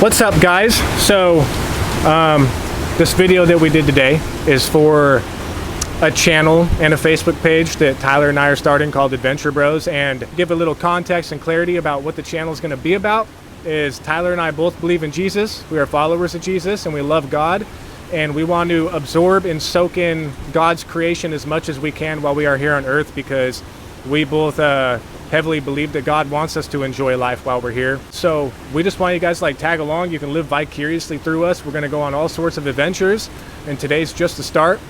What's up, guys? So this video that we did today is for a channel and a Facebook page that Tyler and I are starting called Adventure Bros. And give a little context and clarity about what the channel is going to be about is Tyler and I both believe in Jesus. We are followers of Jesus and we love God, and we want to absorb and soak in God's creation as much as we can while we are here on earth, because we both heavily believe that God wants us to enjoy life while we're here. So we just want you guys to tag along. You can live vicariously through us. We're going to go on all sorts of adventures, and today's just the start.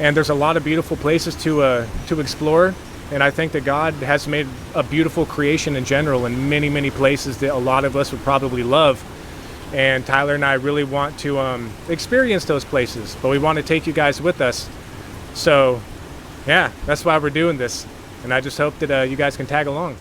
And there's a lot of beautiful places to explore, and I think that God has made a beautiful creation in general in many, many places that a lot of us would probably love. And Tyler and I really want to experience those places, but we want to take you guys with us. So yeah, that's why we're doing this. And I just hope that you guys can tag along.